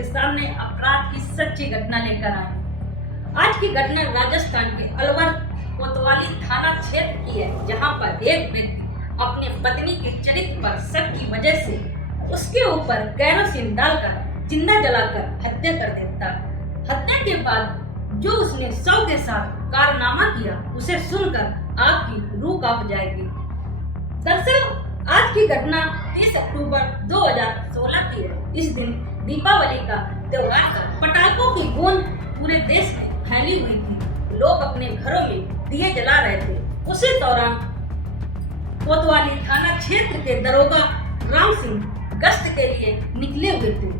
आपके सामने अपराध की सच्ची घटना लेकर आए। आज की घटना राजस्थान के अलवर कोतवाली थाना क्षेत्र की है, जहां पर एक व्यक्ति अपने पत्नी के चरित्र पर शक की वजह से उसके ऊपर केरोसिन डालकर जिंदा जलाकर हत्या कर देता है। हत्या के बाद जो उसने शव के साथ कारनामा किया, उसे सुनकर आपकी रूह कांप जाएगी। दरअसल आज की घटना 30 अक्टूबर 2016 की है। इस दिन दीपावली का त्योहार था। पटाखों की गूंज पूरे देश में फैली हुई थी। लोग अपने घरों में दिए जला रहे थे। उसी दौरान कोतवाली थाना क्षेत्र के दरोगा राम सिंह गश्त के लिए निकले हुए थे।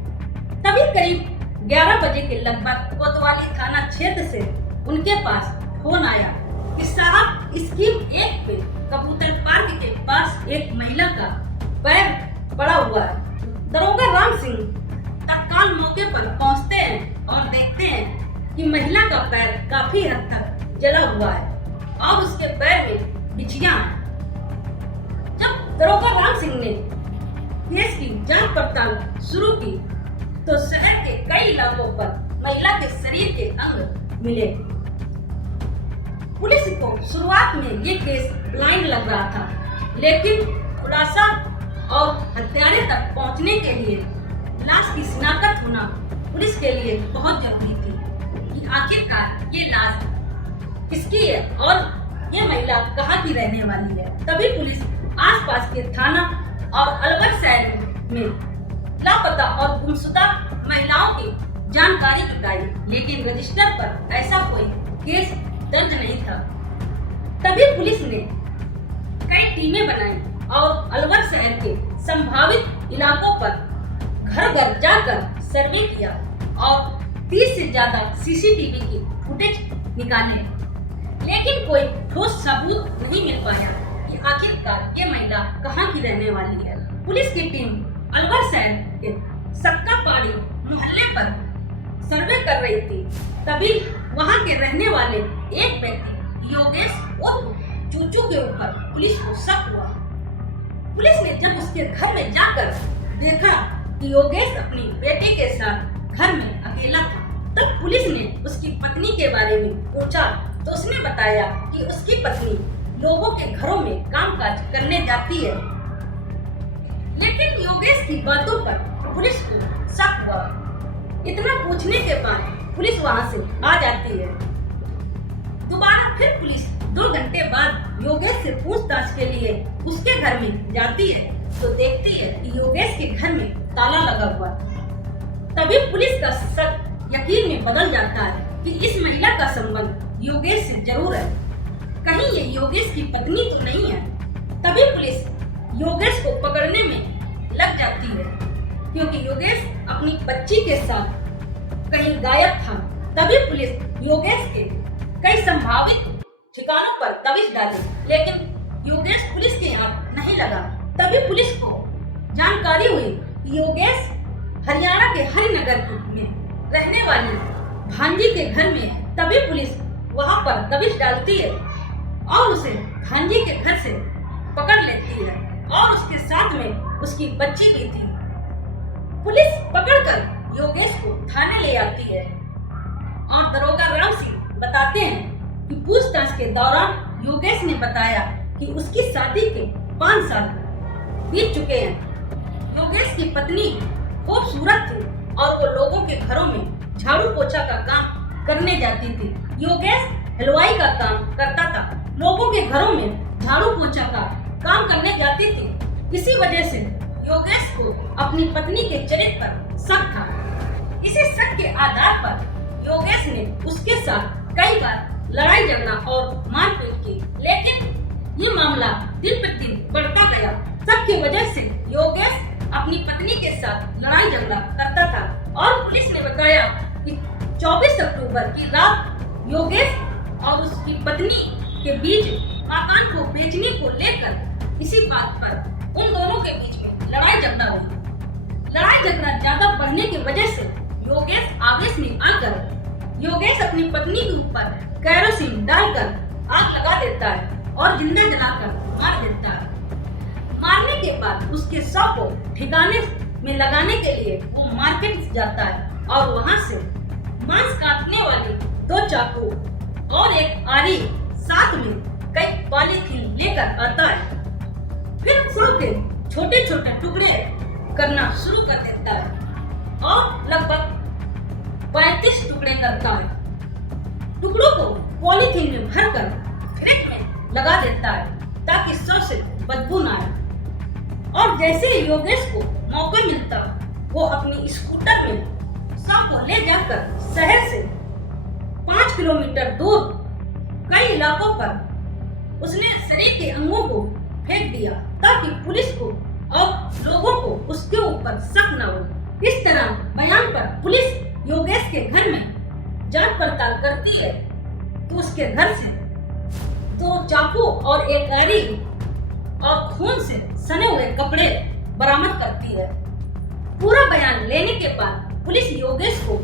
तभी करीब 11 बजे के लगभग कोतवाली थाना क्षेत्र से उनके पास फोन आया कि साहब, स्कीम 1 पे कबूतर पार्क के पास एक महिला का पैर पड़ा हुआ है। दरोगा राम सिंह तत्काल मौके पर पहुंचते हैं और देखते हैं कि महिला का पैर काफी हद तक जला हुआ है और उसके पैर में बिछियां हैं। जब दरोगा राम सिंह ने केस की जांच पड़ताल शुरू की तो शहर के कई इलाकों पर महिला के शरीर के अंग मिले। पुलिस को शुरुआत में ये केस ब्लाइंड लग रहा था, लेकिन खुलासा और हत्यारे तक पहुंचने के लिए लाश की शिनाख्त होना पुलिस के लिए बहुत जरूरी थी कि आखिरकार ये लाश किसकी है और ये महिला कहाँ की रहने वाली है। तभी पुलिस आसपास के थाना और अलवर शहर में लापता और गुमशुदा महिलाओं की जानकारी जुटाई, लेकिन रजिस्टर पर ऐसा कोई केस दर्ज नहीं था। तभी पुलिस ने कई टीमें बनाई और अलवर शहर के संभावित इलाकों पर घर घर जाकर सर्वे किया और 30 से ज्यादा सीसीटीवी की फुटेज निकाले, लेकिन कोई ठोस सबूत नहीं मिल पाया कि आखिरकार ये महिला कहाँ की रहने वाली है। पुलिस की टीम अलवर शहर के सक्का पहाड़ी मोहल्ले पर सर्वे कर रही थी। तभी वहां के रहने वाले एक व्यक्ति योगेश और चूचू के ऊपर पुलिस को शक हुआ। पुलिस ने जब उसके घर में जाकर देखा कि योगेश अपनी बेटी के साथ घर में अकेला था, तब पुलिस ने उसकी पत्नी के बारे में पूछा तो उसने बताया कि उसकी पत्नी लोगों के घरों में कामकाज करने जाती है। लेकिन योगेश की बातों पर पुलिस को शक हुआ। इतना पूछने के बाद पुलिस वहां से आ जाती है। दोबारा फिर पुलिस 2 घंटे बाद योगेश से पूछताछ के लिए उसके घर में जाती है तो देखती है कि योगेश के घर में ताला लगा हुआ है। तभी पुलिस का शक यकीन में बदल जाता है कि इस महिला का संबंध योगेश से जरूर है, कहीं ये योगेश की पत्नी तो नहीं है। तभी पुलिस योगेश को पकड़ने में लग जाती है, क्योंकि योगेश अपनी बच्ची के साथ कहीं गायब था। तभी पुलिस योगेश के कई संभावित ठिकानों पर दबिश डाली, लेकिन योगेश पुलिस के यहाँ नहीं लगा। तभी पुलिस को जानकारी हुई कि योगेश हरियाणा के हरिनगर में रहने वाली भांजी के घर में है। तभी पुलिस वहाँ पर दबिश डालती है और उसे भांजी के घर से पकड़ लेती है और उसके साथ में उसकी बच्ची भी थी। पुलिस पकड़कर योगेश को थाने ले आती है और दरोगा राम सिंह बताते हैं कि पूछताछ के दौरान योगेश ने बताया कि उसकी शादी के 5 साल बीत चुके हैं। योगेश की पत्नी खूबसूरत थी और वो लोगों के घरों में झाड़ू पोछा का काम करने जाती थी। योगेश हलवाई का काम करता था, लोगों के घरों में झाड़ू पोछा का काम करने जाती थी। इसी वजह से योगेश को अपनी पत्नी के चरित्र पर शक था। इसी शक के आधार पर योगेश ने उसके साथ कई बार लड़ाई झगड़ा और मारपीट की, लेकिन ये मामला दिन प्रतिदिन बढ़ता गया। शक की वजह से योगेश अपनी पत्नी के साथ लड़ाई झगड़ा करता था और पुलिस ने बताया कि 24 अक्टूबर की रात योगेश और उसकी पत्नी के बीच मकान को बेचने को लेकर इसी बात पर उन दोनों के बीच में लड़ाई झगड़ा हुई। लड़ाई झगड़ा ज्यादा बढ़ने की वजह से योगेश आवेश में आकर योगेश अपनी पत्नी के ऊपर केरोसिन डालकर आग लगा देता है और जिंदा जलाकर मार देता है। मारने के बाद उसके शव को ठिकाने में लगाने के लिए वो मार्केट जाता है और वहां से मांस काटने वाली 2 चाकू और एक आरी साथ में कई पॉलीथीन लेकर आता है। फिर फूल के छोटे छोटे टुकड़े करना शुरू कर देता है और लगभग 35 टुकड़े करता है। टुकड़ों को पॉलीथीन में भरकर फ्रिज में लगा देता है ताकि शव से बदबू न आए। और जैसे ही योगेश को मौका मिलता वो अपनी स्कूटर में शव को ले जाकर शहर से 5 किलोमीटर दूर कई इलाकों पर उसने शरीर के अंगों को फेंक दिया ताकि पुलिस को और लोगों को उसके ऊपर शक न हो। इस तरह बयान पर पुलिस योगेश के घर में जांच पड़ताल करती है तो उसके घर से 2 चाकू और एक आरी और खून से सने हुए कपड़े बरामद करती है। पूरा बयान लेने के बाद पुलिस योगेश को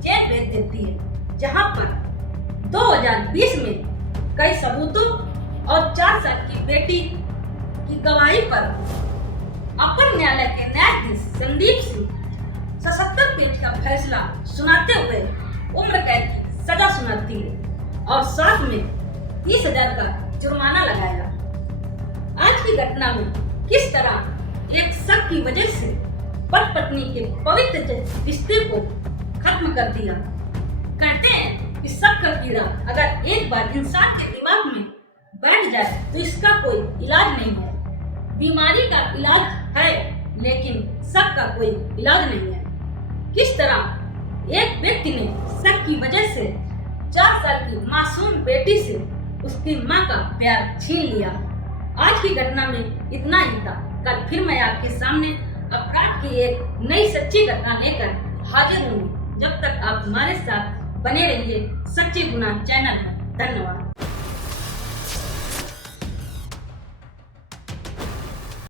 जेल भेज देती है, जहां पर 2020 में कई सबूतों और 4 साल की बेटी की गवाही पर अपर न्यायालय के न्यायाधीश संदीप सिंह 77 पेज का फैसला सुनाते हुए उम्र कैद की सजा सुनाती है और साथ में 30,000 का जुर्माना लगाया। आज की घटना में किस तरह एक शक की वजह से पति पत्नी के पवित्र रिश्ते को खत्म कर दिया। कहते हैं कि शक का कीड़ा अगर एक बार इंसान के दिमाग में बैठ जाए तो इसका कोई इलाज नहीं है। बीमारी का इलाज है लेकिन शक का कोई इलाज नहीं है। किस तरह एक व्यक्ति ने शक की वजह से 4 साल की मासूम बेटी से उसकी मां का प्यार छीन लिया। आज की घटना में इतना ही था। कल फिर मैं आपके सामने अपराध की एक नई सच्ची घटना लेकर हाजिर हूँ। जब तक आप हमारे साथ बने रहिए सच्ची गुना चैनल में। धन्यवाद।